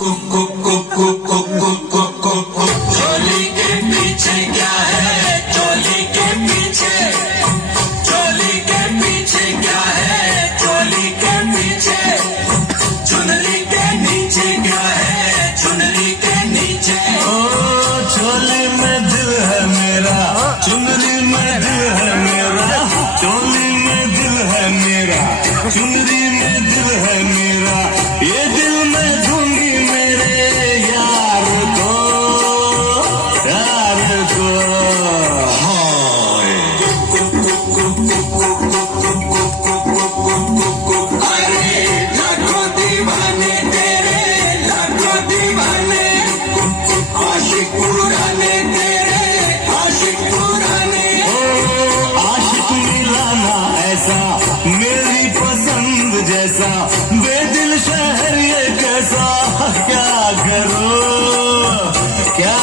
चोली के पीछे क्या है, चोली के पीछे, चोली के पीछे क्या है, चोली के पीछे, चुनरी के नीचे क्या है, चुनरी के नीचे। ओ चोली में दिल है मेरा, चुनरी में दिल है मेरा, चोली में दिल है मेरा, चुनरी में दिल है मेरा, ये दिल में दूंगी मेरे यार को, यार को। अरे लाखों दीवाने तेरे, लाखों दीवाने, आशिक पुराने तेरे, आशिक पुराने। आशिक मिलाना ऐसा मेरी पसंद जैसा, बेदिल शहर ये कैसा, क्या करो क्या